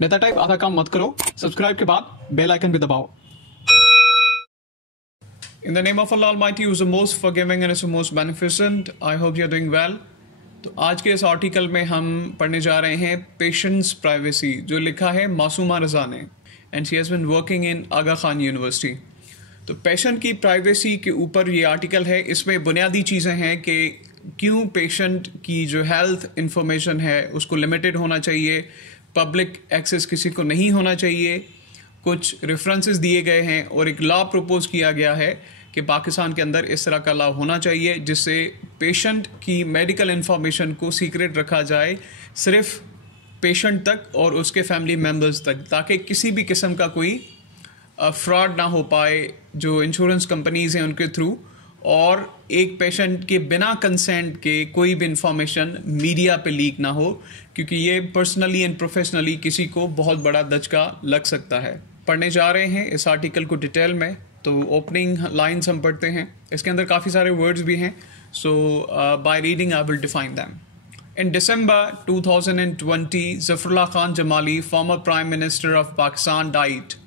नेता टाइप आधा काम मत करो, सब्सक्राइब के बाद बेल आइकन भी दबाओ। In the name of Allah Almighty, who is the most forgiving and is the most beneficent, I hope you are doing well. तो आज के इस आर्टिकल में हम पढ़ने जा रहे हैं पेशेंट्स प्राइवेसी, जो लिखा है मासूमा रजा ने, and she has been working in Aga Khan university. तो पेशेंट की प्राइवेसी के ऊपर ये आर्टिकल है। इसमें बुनियादी चीज़ें हैं कि क्यों पेशेंट की जो हेल्थ इंफॉर्मेशन है उसको लिमिटेड होना चाहिए, पब्लिक एक्सेस किसी को नहीं होना चाहिए, कुछ रेफरेंसेस दिए गए हैं और एक लॉ प्रपोज किया गया है कि पाकिस्तान के अंदर इस तरह का लॉ होना चाहिए जिससे पेशेंट की मेडिकल इंफॉर्मेशन को सीक्रेट रखा जाए सिर्फ पेशेंट तक और उसके फैमिली मेम्बर्स तक, ताकि किसी भी किस्म का कोई फ्रॉड ना हो पाए जो इंश्योरेंस कंपनीज हैं उनके थ्रू, और एक पेशेंट के बिना कंसेंट के कोई भी इंफॉर्मेशन मीडिया पे लीक ना हो, क्योंकि ये पर्सनली एंड प्रोफेशनली किसी को बहुत बड़ा दचका लग सकता है। पढ़ने जा रहे हैं इस आर्टिकल को डिटेल में, तो ओपनिंग लाइन्स हम पढ़ते हैं। इसके अंदर काफ़ी सारे वर्ड्स भी हैं, so by reading I will define them. In December 2020, Zafrullah Khan Jamali, former Prime Minister of Pakistan, died.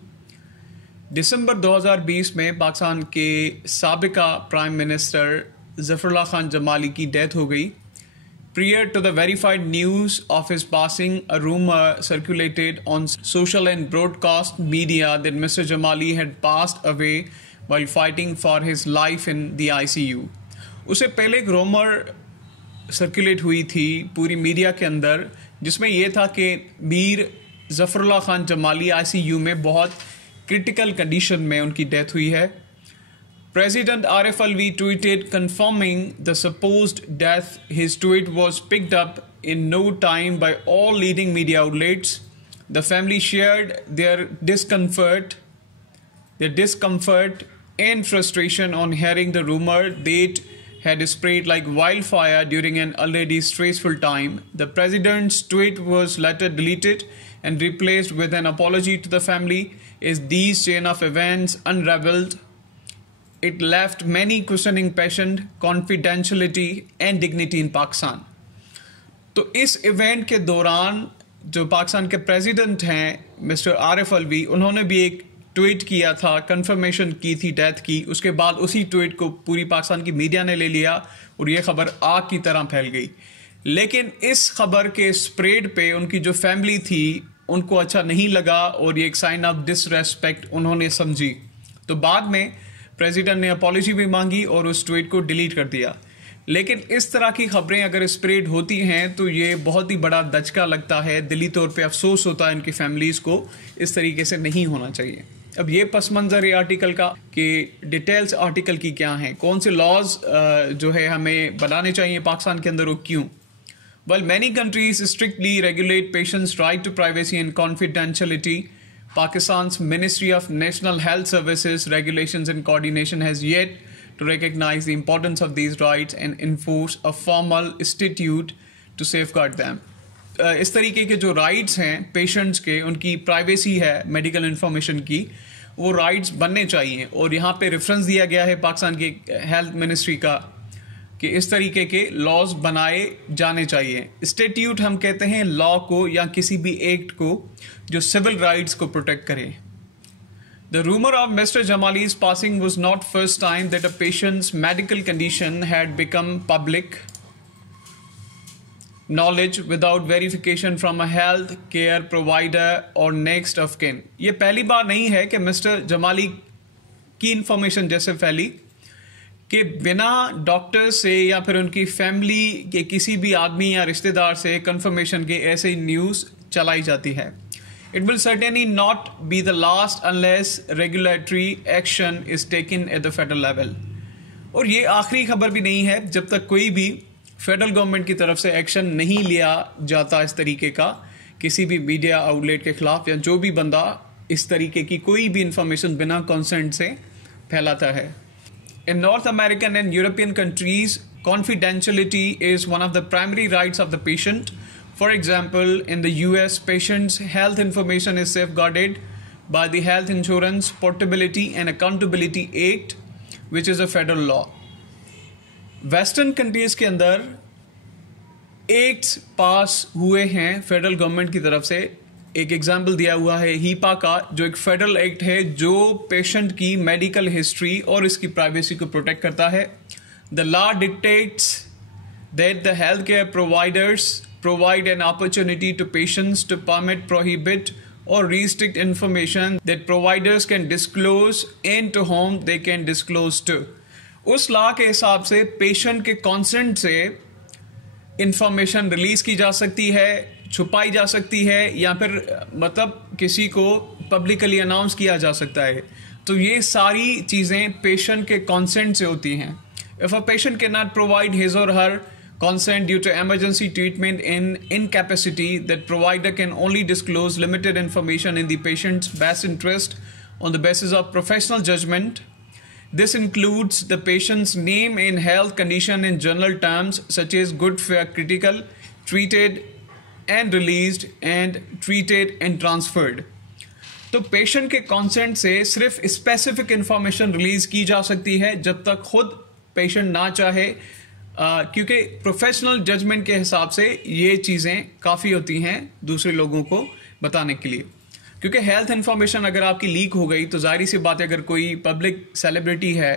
दिसंबर 2020 में पाकिस्तान के साबिका प्राइम मिनिस्टर ज़फ़रुल्लाह खान जमाली की डेथ हो गई। Prior to the verified news of his passing, a rumor circulated on social and broadcast media that Mr. Jamali had passed away while fighting for his life in the ICU. उससे पहले एक rumour circulate हुई थी पूरी media के अंदर, जिसमें यह था कि मीर ज़फ़रुल्लाह खान जमाली ICU में बहुत क्रिटिकल कंडीशन में उनकी डेथ हुई है। President Arif Alvi tweeted confirming the supposed death. His tweet was picked up in no time by all leading media outlets. The family shared their discomfort and frustration on hearing the rumor that had spread like wildfire during an already stressful time. The president's tweet was later deleted and replaced with an apology to the family. As these chain of events unraveled, it left many questioning patient confidentiality and dignity in Pakistan. तो इस event के दौरान जो पाकिस्तान के president हैं mister Arif Alvi, उन्होंने भी एक ट्वीट किया था, कंफर्मेशन की थी डेथ की। उसके बाद उसी ट्वीट को पूरी पाकिस्तान की मीडिया ने ले लिया और ये खबर आग की तरह फैल गई। लेकिन इस खबर के स्प्रेड पे उनकी जो फैमिली थी उनको अच्छा नहीं लगा और ये एक साइन ऑफ डिसरेस्पेक्ट उन्होंने समझी। तो बाद में प्रेसिडेंट ने अपॉलॉजी भी मांगी और उस ट्वीट को डिलीट कर दिया। लेकिन इस तरह की खबरें अगर स्प्रेड होती हैं तो ये बहुत ही बड़ा दचका लगता है, दिली तौर पे अफसोस होता है इनकी फैमिलीज़ को। इस तरीके से नहीं होना चाहिए। अब ये पस मंज़र है आर्टिकल का कि डिटेल्स आर्टिकल की क्या हैं, कौन से लॉज जो है हमें बनाने चाहिए पाकिस्तान के अंदर और क्यों। While many countries strictly regulate patients' right to privacy and confidentiality, Pakistan's Ministry of National Health Services Regulations and Coordination has yet to recognize the importance of these rights and enforce a formal statute to safeguard them. इस तरीके के जो rights हैं patients के, उनकी privacy है medical information की, वो राइट्स बनने चाहिए। और यहाँ पे रेफरेंस दिया गया है पाकिस्तान की हेल्थ मिनिस्ट्री का कि इस तरीके के लॉज बनाए जाने चाहिए। स्टैट्यूट हम कहते हैं लॉ को या किसी भी एक्ट को जो सिविल राइट्स को प्रोटेक्ट करे। The rumor of Mr. Jamali's passing was not first time that a patient's medical condition had become public knowledge without verification from a health care provider or next of kin. ये पहली बार नहीं है कि mister Jamali की information जैसे फैली कि बिना डॉक्टर से या फिर उनकी फैमिली के किसी भी आदमी या रिश्तेदार से कंफर्मेशन के ऐसे न्यूज़ चलाई जाती है। It will certainly not be the last unless regulatory action is taken at the federal level. और ये आखिरी खबर भी नहीं है जब तक कोई भी फेडरल गवर्नमेंट की तरफ से एक्शन नहीं लिया जाता इस तरीके का किसी भी मीडिया आउटलेट के खिलाफ, या जो भी बंदा इस तरीके की कोई भी इंफॉर्मेशन बिना कंसेंट से फैलाता है। In North American and European countries, confidentiality is one of the primary rights of the patient. For example, in the US, patients' health information is safeguarded by the Health Insurance Portability and Accountability Act, which is a federal law. Western countries के अंदर acts पास हुए हैं federal government की तरफ से एक example दिया हुआ है हीपा का, जो एक फेडरल एक्ट है जो पेशेंट की मेडिकल हिस्ट्री और इसकी प्राइवेसी को प्रोटेक्ट करता है. The law dictates that the health care providers provide an opportunity to patients to permit, prohibit or restrict information that providers can disclose and to whom they can disclose to. उस law के हिसाब से patient के consent से information release की जा सकती है, छुपाई जा सकती है, या फिर मतलब किसी को पब्लिकली अनाउंस किया जा सकता है. तो ये सारी चीज़ें पेशेंट के कंसेंट से होती हैं. If a patient can not provide his और हर consent due to emergency treatment in incapacity, that provider can only disclose limited information in the patient's best interest on the basis of professional judgment. This includes the patient's name and health condition in general terms such as good, fair, critical, treated and released, and treated and transferred. तो patient के consent से सिर्फ specific information release की जा सकती है जब तक खुद पेशेंट ना चाहे, क्योंकि प्रोफेशनल जजमेंट के हिसाब से ये चीज़ें काफ़ी होती हैं दूसरे लोगों को बताने के लिए. क्योंकि हेल्थ इंफॉर्मेशन अगर आपकी लीक हो गई तो जाहिर सी बात है, अगर कोई पब्लिक सेलिब्रिटी है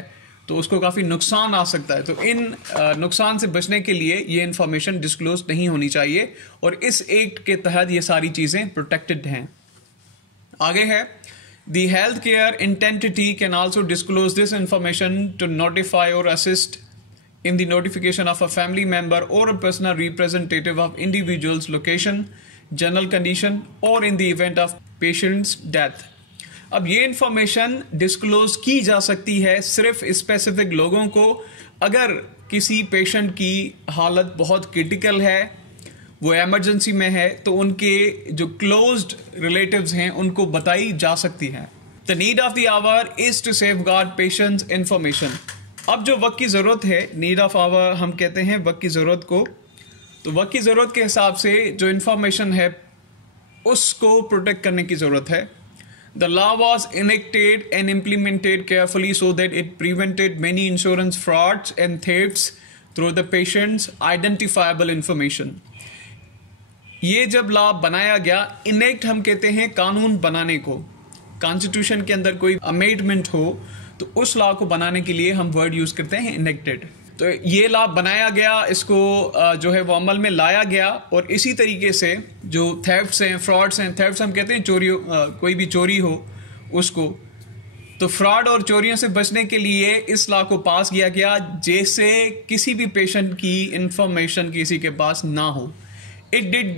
तो उसको काफ़ी नुकसान आ सकता है. तो इन नुकसान से बचने के लिए ये इंफॉर्मेशन डिस्क्लोज नहीं होनी चाहिए, और इस एक्ट के तहत ये सारी चीज़ें प्रोटेक्टेड हैं. आगे है, the health care entity can also disclose this information to notify or assist in the notification of a family member or a personal representative of individual's location, general condition, or in the event of patient's death. अब ये information disclose की जा सकती है सिर्फ specific लोगों को. अगर किसी पेशेंट की हालत बहुत क्रिटिकल है, वो इमरजेंसी में है, तो उनके जो क्लोज्ड रिलेटिव्स हैं उनको बताई जा सकती है. The need of the hour is to safeguard patients information. अब जो वक्त की ज़रूरत है, नीड ऑफ आवर हम कहते हैं वक्त की ज़रूरत को, तो वक्त की ज़रूरत के हिसाब से जो इन्फॉर्मेशन है उसको प्रोटेक्ट करने की ज़रूरत है. The law was enacted and implemented carefully so that it prevented many insurance frauds and thefts through the patients identifiable information. ये जब लॉ बनाया गया, इनेक्ट हम कहते हैं कानून बनाने को. कॉन्स्टिट्यूशन के अंदर कोई अमेंडमेंट हो तो उस लॉ को बनाने के लिए हम वर्ड यूज करते हैं इनेक्टेड. तो ये लॉ बनाया गया, इसको जो है वो अमल में लाया गया, और इसी तरीके से जो थेफ्ट्स हैं, फ्रॉड्स हैं, थेफ्ट्स हम कहते हैं चोरी, कोई भी चोरी हो उसको, तो फ्रॉड और चोरियों से बचने के लिए इस लॉ को पास किया गया, जैसे किसी भी पेशेंट की इंफॉर्मेशन किसी के पास ना हो. It did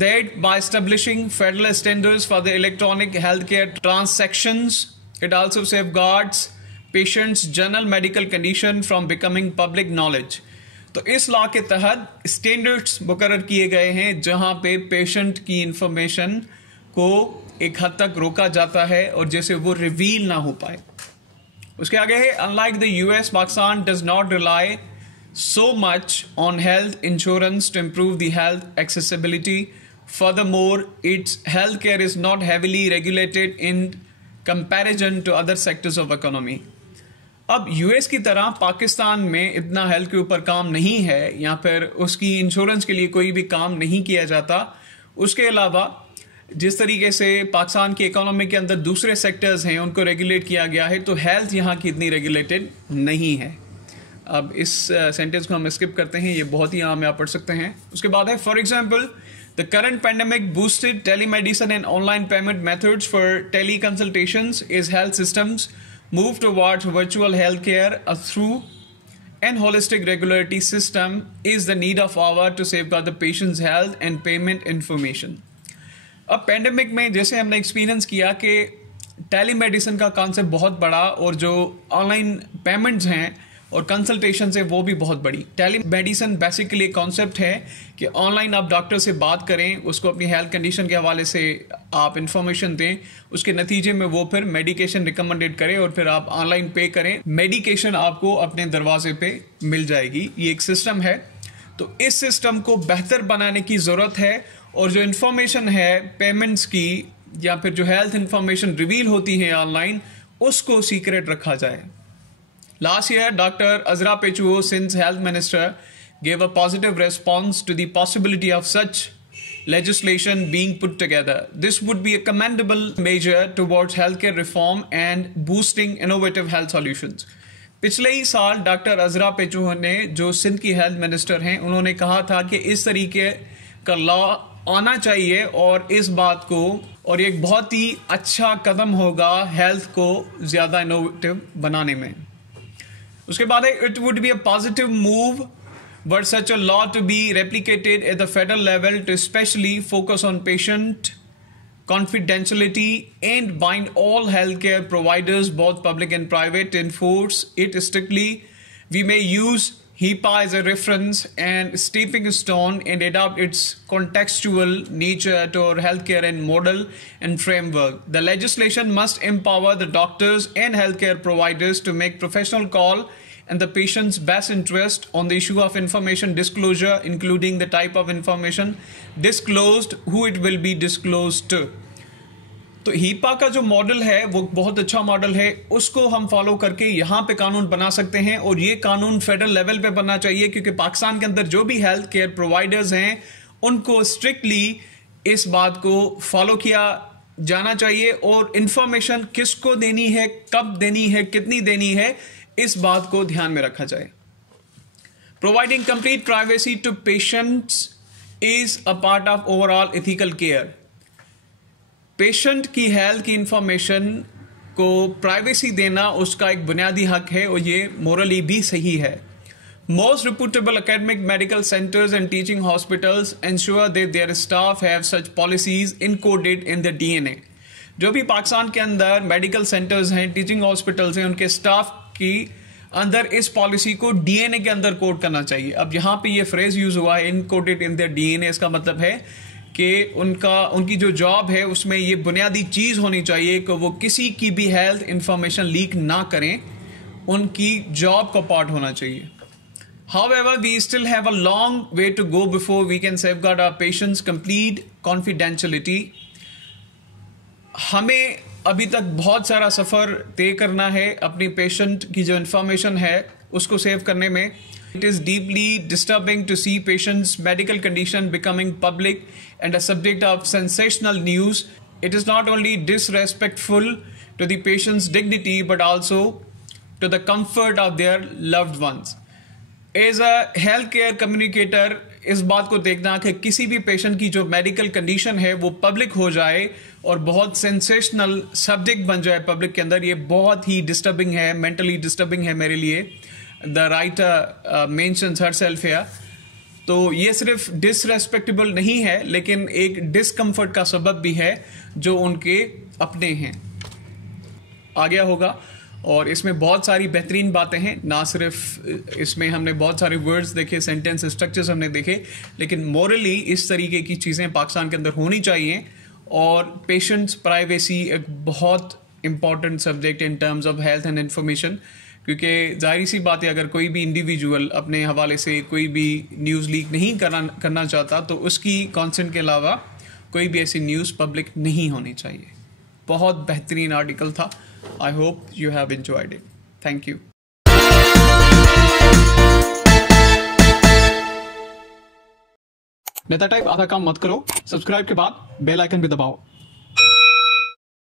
that bye establishing federal standards for the electronic health care transactions. It also safeguards patients' general medical condition from becoming public knowledge. तो इस लॉ के तहत स्टैंडर्ड्स मुकर्रर किए गए हैं जहां पे पेशेंट की इंफॉर्मेशन को एक हद तक रोका जाता है और जैसे वो रिवील ना हो पाए. उसके आगे है, unlike the US, Pakistan does not rely so much on health insurance to improve the health accessibility. Furthermore, its healthcare is not heavily regulated in comparison to other sectors of economy. अब US की तरह पाकिस्तान में इतना health के ऊपर काम नहीं है, या फिर उसकी इंश्योरेंस के लिए कोई भी काम नहीं किया जाता. उसके अलावा जिस तरीके से पाकिस्तान की इकोनॉमी के अंदर दूसरे सेक्टर्स हैं उनको रेगुलेट किया गया है, तो हेल्थ यहाँ की इतनी रेगुलेटेड नहीं है. अब इस सेंटेंस को हम स्किप करते हैं, ये बहुत ही आम है, आप पढ़ सकते हैं. उसके बाद है, for example, the current pandemic boosted telemedicine and online payment methods for teleconsultations as health systems move towards virtual healthcare. A through and holistic regulatory system is the need of hour to safeguard the patient's health and payment information. अब pandemic में जैसे हमने experience किया कि telemedicine का concept बहुत बड़ा, और जो ऑनलाइन पेमेंट्स हैं और कंसल्टेशन है वो भी बहुत बड़ी. टेलीमेडिसिन बेसिकली कॉन्सेप्ट है कि ऑनलाइन आप डॉक्टर से बात करें, उसको अपनी हेल्थ कंडीशन के हवाले से आप इंफॉर्मेशन दें, उसके नतीजे में वो फिर मेडिकेशन रिकमेंडेड करे और फिर आप ऑनलाइन पे करें, मेडिकेशन आपको अपने दरवाजे पे मिल जाएगी. ये एक सिस्टम है. तो इस सिस्टम को बेहतर बनाने की ज़रूरत है, और जो इंफॉर्मेशन है पेमेंट्स की या फिर जो हेल्थ इंफॉर्मेशन रिवील होती है ऑनलाइन, उसको सीक्रेट रखा जाए. Last year, Dr. Azra Pechuo, since Health Minister, gave a positive response to the possibility of such legislation being put together. This would be a commendable measure towards healthcare reform and boosting innovative health solutions. पिछले ही साल doctor अजरा पेचू ने, जो सिंध की health minister हैं, उन्होंने कहा था कि इस तरीके का लॉ आना चाहिए और इस बात को, और ये एक बहुत ही अच्छा कदम होगा हेल्थ को ज़्यादा इनोवेटिव बनाने में. उसके बाद है, it would be a positive move were such a law to be replicated at the federal level to especially focus on patient confidentiality and bind all healthcare providers, both public and private, to enforce it strictly. We may use HIPAA as a reference and stepping stone and adopt its contextual nature to our healthcare and model and framework. The legislation must empower the doctors and healthcare providers to make professional call and the patient's best interest on the issue of information disclosure, including the type of information disclosed, who it will be disclosed to. तो HEPA का जो model है वो बहुत अच्छा model है, उसको हम फॉलो करके यहाँ पे कानून बना सकते हैं, और ये कानून फेडरल लेवल पे बनना चाहिए, क्योंकि पाकिस्तान के अंदर जो भी हेल्थ केयर प्रोवाइडर्स हैं उनको स्ट्रिक्टली इस बात को फॉलो किया जाना चाहिए, और इंफॉर्मेशन किसको देनी है, कब देनी है, कितनी देनी है, इस बात को ध्यान में रखा जाए. Providing complete privacy to patients is a part of overall ethical care. Patient की हेल्थ की इंफॉर्मेशन को प्राइवेसी देना उसका एक बुनियादी हक है, और ये मोरली भी सही है. Most reputable academic medical centers and teaching hospitals ensure that their staff have such policies encoded in the DNA. जो भी पाकिस्तान के अंदर मेडिकल सेंटर्स हैं, टीचिंग हॉस्पिटल्स हैं, उनके स्टाफ की अंदर इस पॉलिसी को डीएनए के अंदर कोड करना चाहिए. अब यहाँ पे ये फ्रेज यूज हुआ है, इनकोडेड इन द डीएनए. इसका मतलब है कि उनकी जो जॉब है उसमें ये बुनियादी चीज होनी चाहिए कि वो किसी की भी हेल्थ इंफॉर्मेशन लीक ना करें, उनकी जॉब का पार्ट होना चाहिए. However, we still have a long way to go before we can safeguard our patients' complete confidentiality. हमें अभी तक बहुत सारा सफ़र तय करना है अपनी पेशेंट की जो इन्फॉर्मेशन है उसको सेव करने में. It is deeply disturbing to see patients' medical condition becoming public and a subject of sensational news. It is not only disrespectful to the patient's dignity but also to the comfort of their loved ones. As a healthcare communicator, इस बात को देखना कि किसी भी patient की जो medical condition है वो पब्लिक हो जाए और बहुत सेंसेशनल सब्जेक्ट बन जाए पब्लिक के अंदर, ये बहुत ही डिस्टर्बिंग है, मेंटली डिस्टर्बिंग है मेरे लिए. The writer mentions herself here. तो ये सिर्फ डिसरेस्पेक्टेबल नहीं है, लेकिन एक डिस्कम्फर्ट का सबब भी है जो उनके अपने हैं. आ गया होगा, और इसमें बहुत सारी बेहतरीन बातें हैं. ना सिर्फ इसमें हमने बहुत सारे वर्ड्स देखे, सेंटेंस स्ट्रक्चर्स हमने देखे, लेकिन मोरली इस तरीके की चीज़ें पाकिस्तान के अंदर होनी चाहिए. और पेशेंट्स प्राइवेसी एक बहुत important subject in terms of health and information, क्योंकि जाहिर सी बात है अगर कोई भी इंडिविजुअल अपने हवाले से कोई भी न्यूज़ लीक नहीं करना चाहता तो उसकी कॉन्सेंट के अलावा कोई भी ऐसी न्यूज़ पब्लिक नहीं होनी चाहिए. बहुत बेहतरीन आर्टिकल था. I hope you have enjoyed it. Thank you. नेता टाइप आधा काम मत करो, सब्सक्राइब के बाद बेल आइकन भी दबाओ.